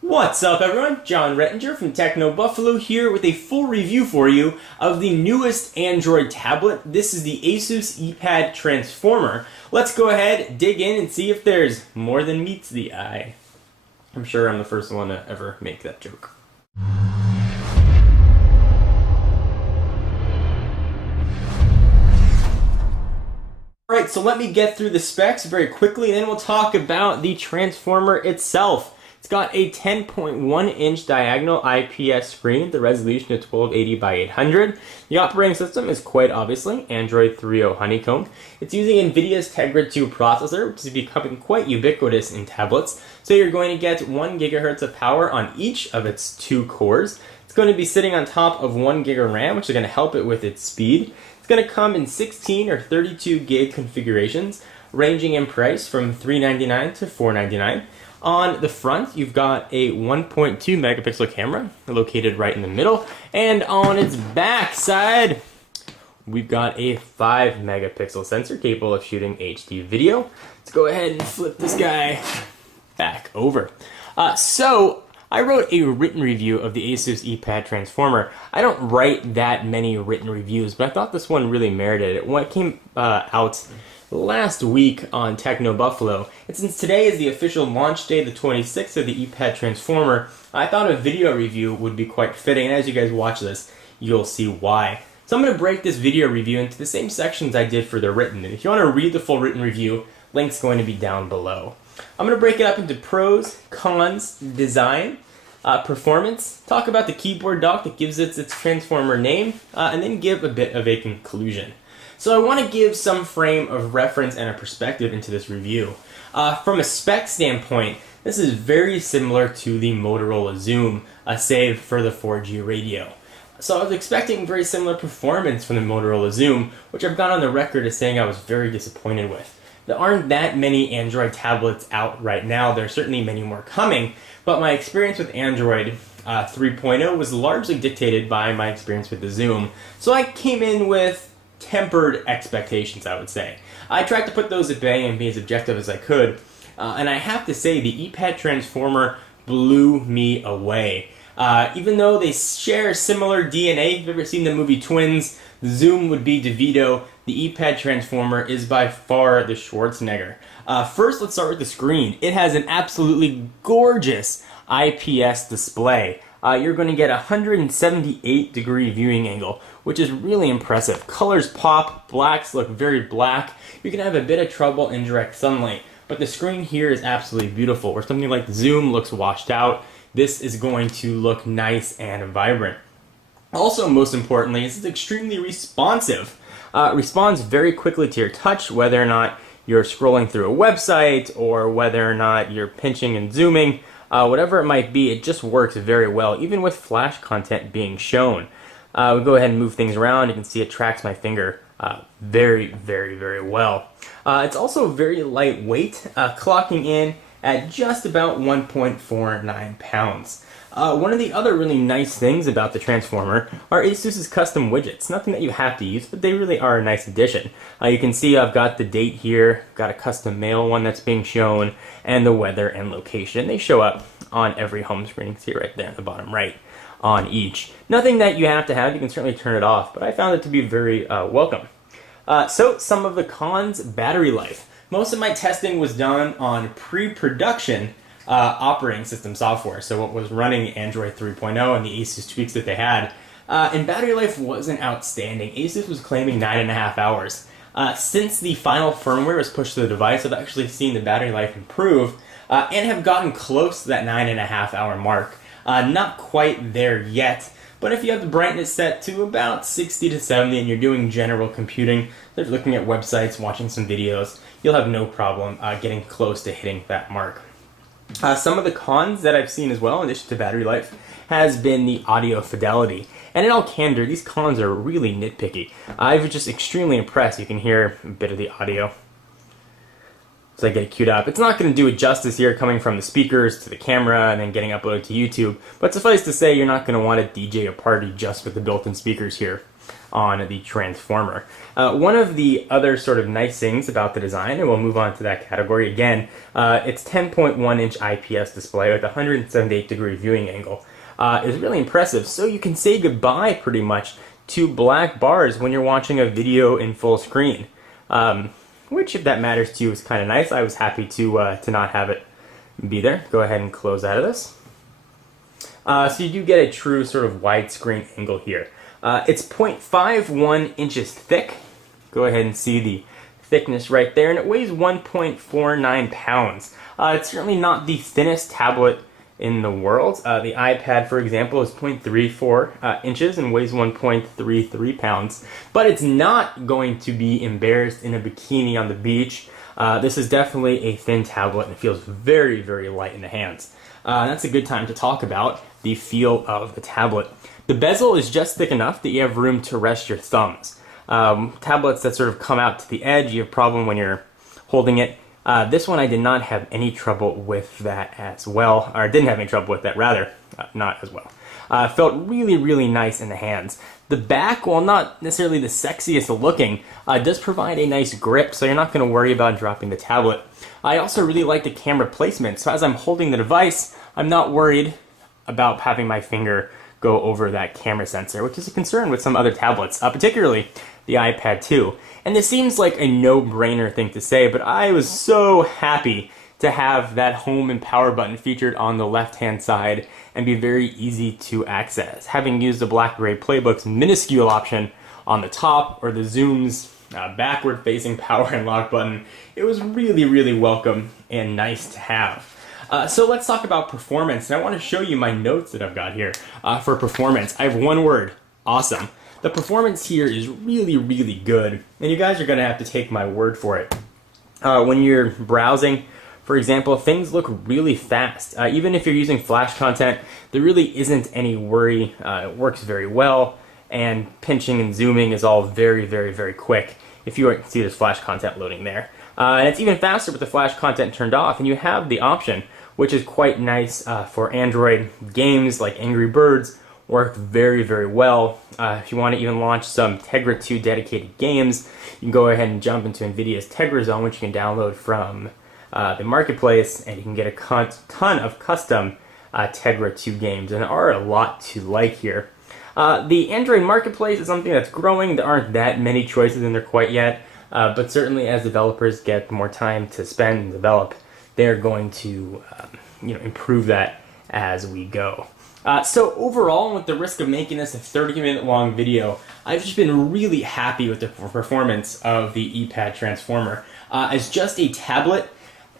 What's up, everyone? John Rettinger from Techno Buffalo here with a full review for you of the newest Android tablet. This is the Asus Eee Pad Transformer. Let's go ahead, dig in, and see if there's more than meets the eye. I'm sure I'm the first one to ever make that joke. Alright, so let me get through the specs very quickly, and then we'll talk about the Transformer itself. It's got a 10.1-inch diagonal IPS screen, the resolution of 1280 by 800. The operating system is quite obviously Android 3.0 Honeycomb. It's using NVIDIA's Tegra 2 processor, which is becoming quite ubiquitous in tablets. So you're going to get 1 GHz of power on each of its 2 cores. It's going to be sitting on top of 1 GB of RAM, which is going to help it with its speed. It's going to come in 16 or 32 gig configurations, ranging in price from $399 to $499. On the front, you've got a 1.2 megapixel camera located right in the middle, and on its back side, we've got a 5 megapixel sensor capable of shooting HD video. Let's go ahead and flip this guy back over. So I wrote a written review of the Asus Eee Pad Transformer. I don't write that many written reviews, but I thought this one really merited it. When it came out last week on Techno Buffalo, and since today is the official launch day, the 26th of the Eee Pad Transformer, I thought a video review would be quite fitting, and as you guys watch this, you'll see why. So I'm going to break this video review into the same sections I did for the written, and if you want to read the full written review, link's going to be down below. I'm going to break it up into pros, cons, design, performance, talk about the keyboard dock that gives it its Transformer name, and then give a bit of a conclusion. So I want to give some frame of reference and a perspective into this review. From a spec standpoint, this is very similar to the Motorola Zoom, save for the 4G radio. So I was expecting very similar performance from the Motorola Zoom, which I've gone on the record as saying I was very disappointed with. There aren't that many Android tablets out right now. There are certainly many more coming, but my experience with Android 3.0 was largely dictated by my experience with the Zoom. So I came in with tempered expectations, I would say. I tried to put those at bay and be as objective as I could, and I have to say the Eee Pad Transformer blew me away. Even though they share similar DNA, if you've ever seen the movie Twins, the Zoom would be DeVito, the Eee Pad Transformer is by far the Schwarzenegger. First, let's start with the screen. It has an absolutely gorgeous IPS display. You're going to get a 178-degree viewing angle, which is really impressive. Colors pop, blacks look very black. You can have a bit of trouble in direct sunlight, but the screen here is absolutely beautiful. Where something like the Zoom looks washed out, this is going to look nice and vibrant. Also, most importantly, this is extremely responsive. Responds very quickly to your touch, whether or not you're scrolling through a website or whether or not you're pinching and zooming. Whatever it might be, it just works very well, even with flash content being shown. We'll go ahead and move things around. You can see it tracks my finger very, very, very well. It's also very lightweight, clocking in at just about 1.49 pounds. One of the other really nice things about the Transformer are Asus's custom widgets. Nothing that you have to use, but they really are a nice addition. You can see I've got the date here, got a custom mail one that's being shown, and the weather and location. They show up on every home screen. You can see it right there at the bottom right on each. Nothing that you have to have, you can certainly turn it off, but I found it to be very welcome. So some of the cons: battery life. Most of my testing was done on pre-production operating system software, so what was running Android 3.0 and the Asus tweaks that they had, and battery life wasn't outstanding. Asus was claiming 9.5 hours. Since the final firmware was pushed to the device, I've actually seen the battery life improve and have gotten close to that 9.5 hour mark. Not quite there yet, but if you have the brightness set to about 60 to 70 and you're doing general computing, like looking at websites, watching some videos, you'll have no problem getting close to hitting that mark. Some of the cons that I've seen as well, in addition to battery life, has been the audio fidelity. And in all candor, these cons are really nitpicky. I was just extremely impressed. You can hear a bit of the audio as I get it queued up. It's not going to do it justice here, coming from the speakers to the camera and then getting uploaded to YouTube, but suffice to say, you're not going to want to DJ a party just with the built-in speakers here. on the Transformer. One of the other sort of nice things about the design, and we'll move on to that category again, it's 10.1 inch IPS display with 178-degree viewing angle. Is really impressive. So you can say goodbye pretty much to black bars when you're watching a video in full screen. Which, if that matters to you, is kind of nice. I was happy to not have it be there. Go ahead and close out of this. So you do get a true sort of widescreen angle here. It's 0.51 inches thick. Go ahead and see the thickness right there, and it weighs 1.49 pounds. It's certainly not the thinnest tablet in the world. The iPad, for example, is 0.34 inches and weighs 1.33 pounds. But it's not going to be embarrassed in a bikini on the beach. This is definitely a thin tablet and it feels very, very light in the hands. That's a good time to talk about the feel of the tablet. The bezel is just thick enough that you have room to rest your thumbs. Tablets that sort of come out to the edge, you have a problem when you're holding it. This one I did not have any trouble with that as well, or didn't have any trouble with that, rather, not as well. Felt really, really nice in the hands. The back, while not necessarily the sexiest looking, does provide a nice grip, so you're not going to worry about dropping the tablet. I also really like the camera placement, so as I'm holding the device, I'm not worried about having my finger go over that camera sensor, which is a concern with some other tablets, particularly the iPad 2. And this seems like a no-brainer thing to say, but I was so happy to have that home and power button featured on the left-hand side and be very easy to access. Having used the BlackBerry Playbook's minuscule option on the top, or the Zoom's backward-facing power and lock button, it was really, really welcome and nice to have. So let's talk about performance, and I want to show you my notes that I've got here for performance. I have one word: awesome. The performance here is really, really good, and you guys are going to have to take my word for it. When you're browsing, for example, things look really fast. Even if you're using Flash content, there really isn't any worry. It works very well, and pinching and zooming is all very, very, very quick. If you see this Flash content loading there. And it's even faster with the Flash content turned off, and you have the option, which is quite nice for Android games like Angry Birds, work very, very well. If you want to even launch some Tegra 2 dedicated games, you can go ahead and jump into NVIDIA's Tegra Zone, which you can download from the marketplace, and you can get a ton of custom Tegra 2 games, and there are a lot to like here. The Android marketplace is something that's growing. There aren't that many choices in there quite yet, but certainly as developers get more time to spend and develop, they're going to improve that as we go. So overall, with the risk of making this a 30-minute long video, I've just been really happy with the performance of the Eee Pad Transformer. As just a tablet,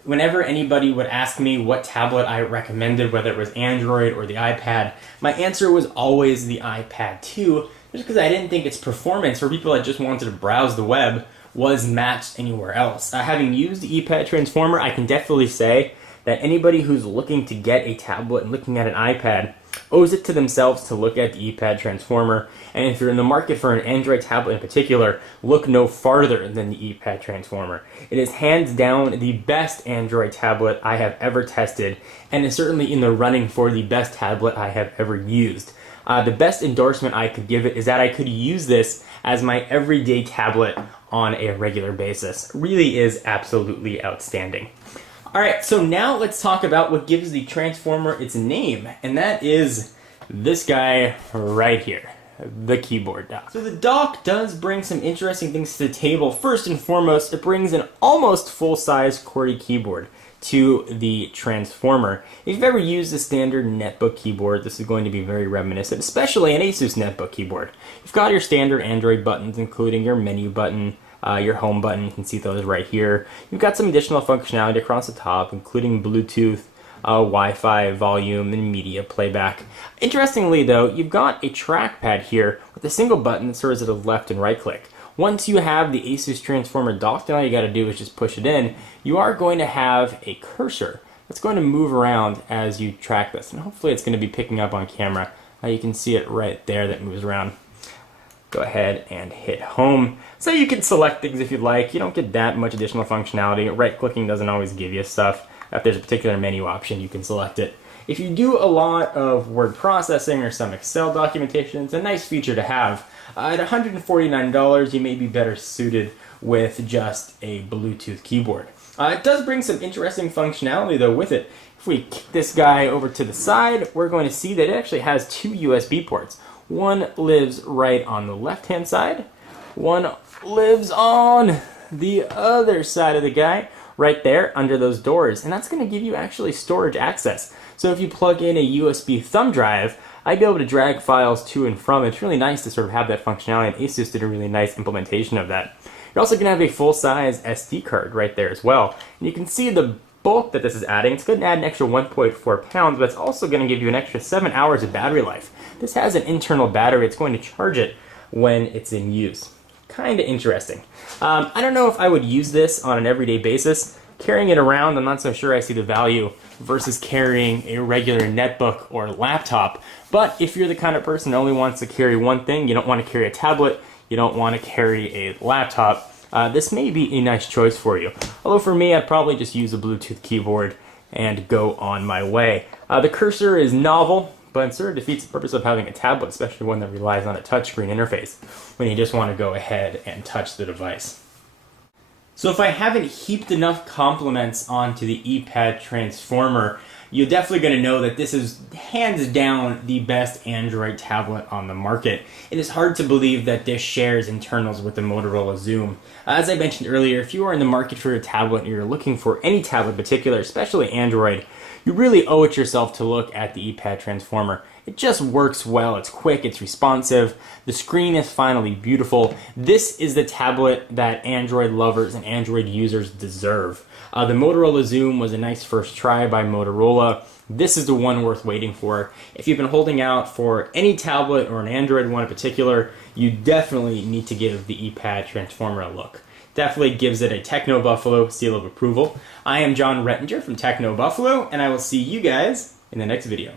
whenever anybody would ask me what tablet I recommended, whether it was Android or the iPad, my answer was always the iPad 2, just because I didn't think its performance for people that just wanted to browse the web was matched anywhere else. Having used the Eee Pad Transformer, I can definitely say that anybody who's looking to get a tablet and looking at an iPad owes it to themselves to look at the Eee Pad Transformer. And if you're in the market for an Android tablet in particular, look no farther than the Eee Pad Transformer. It is hands down the best Android tablet I have ever tested, and is certainly in the running for the best tablet I have ever used. The best endorsement I could give it is that I could use this as my everyday tablet on a regular basis. Really is absolutely outstanding. Alright, so now let's talk about what gives the Transformer its name, and that is this guy right here, the keyboard dock. So the dock does bring some interesting things to the table. First and foremost, it brings an almost full-size QWERTY keyboard to the Transformer. If you've ever used a standard netbook keyboard, this is going to be very reminiscent, especially an Asus netbook keyboard. You've got your standard Android buttons, including your menu button, your home button, you can see those right here. You've got some additional functionality across the top, including Bluetooth, Wi-Fi, volume, and media playback. Interestingly though, you've got a trackpad here with a single button that serves as a left and right click. Once you have the Asus Transformer docked, and all you got to do is just push it in, you are going to have a cursor that's going to move around as you track this, and hopefully it's going to be picking up on camera. You can see it right there that moves around. Go ahead and hit home. So you can select things if you'd like. You don't get that much additional functionality. Right-clicking doesn't always give you stuff. If there's a particular menu option, you can select it If you do a lot of word processing or some Excel documentation, it's a nice feature to have. At $149, you may be better suited with just a Bluetooth keyboard. It does bring some interesting functionality though with it. If we kick this guy over to the side, we're going to see that it actually has two USB ports. One lives right on the left-hand side. One lives on the other side of the guy, right there under those doors. And that's going to give you actually storage access. So if you plug in a USB thumb drive, I'd be able to drag files to and from. It's really nice to sort of have that functionality, and Asus did a really nice implementation of that. You're also going to have a full-size SD card right there as well. And you can see the bulk that this is adding. It's going to add an extra 1.4 pounds, but it's also going to give you an extra 7 hours of battery life. This has an internal battery. It's going to charge it when it's in use. Kind of interesting. I don't know if I would use this on an everyday basis. Carrying it around, I'm not so sure I see the value versus carrying a regular netbook or laptop. But if you're the kind of person who only wants to carry one thing, you don't want to carry a tablet, you don't want to carry a laptop, this may be a nice choice for you. Although for me, I'd probably just use a Bluetooth keyboard and go on my way. The cursor is novel, but it sort of defeats the purpose of having a tablet, especially one that relies on a touchscreen interface, when you just want to go ahead and touch the device. So if I haven't heaped enough compliments onto the Eee Pad Transformer, you're definitely going to know that this is hands down the best Android tablet on the market. It is hard to believe that this shares internals with the Motorola Xoom. As I mentioned earlier, if you are in the market for a tablet and you're looking for any tablet in particular, especially Android, you really owe it yourself to look at the Eee Pad Transformer. It just works well, it's quick, it's responsive, the screen is finally beautiful. This is the tablet that Android lovers and Android users deserve. The Motorola Xoom was a nice first try by Motorola. This is the one worth waiting for. If you've been holding out for any tablet or an Android one in particular, you definitely need to give the Eee Pad Transformer a look. Definitely gives it a Techno Buffalo seal of approval. I am John Rettinger from Techno Buffalo, and I will see you guys in the next video.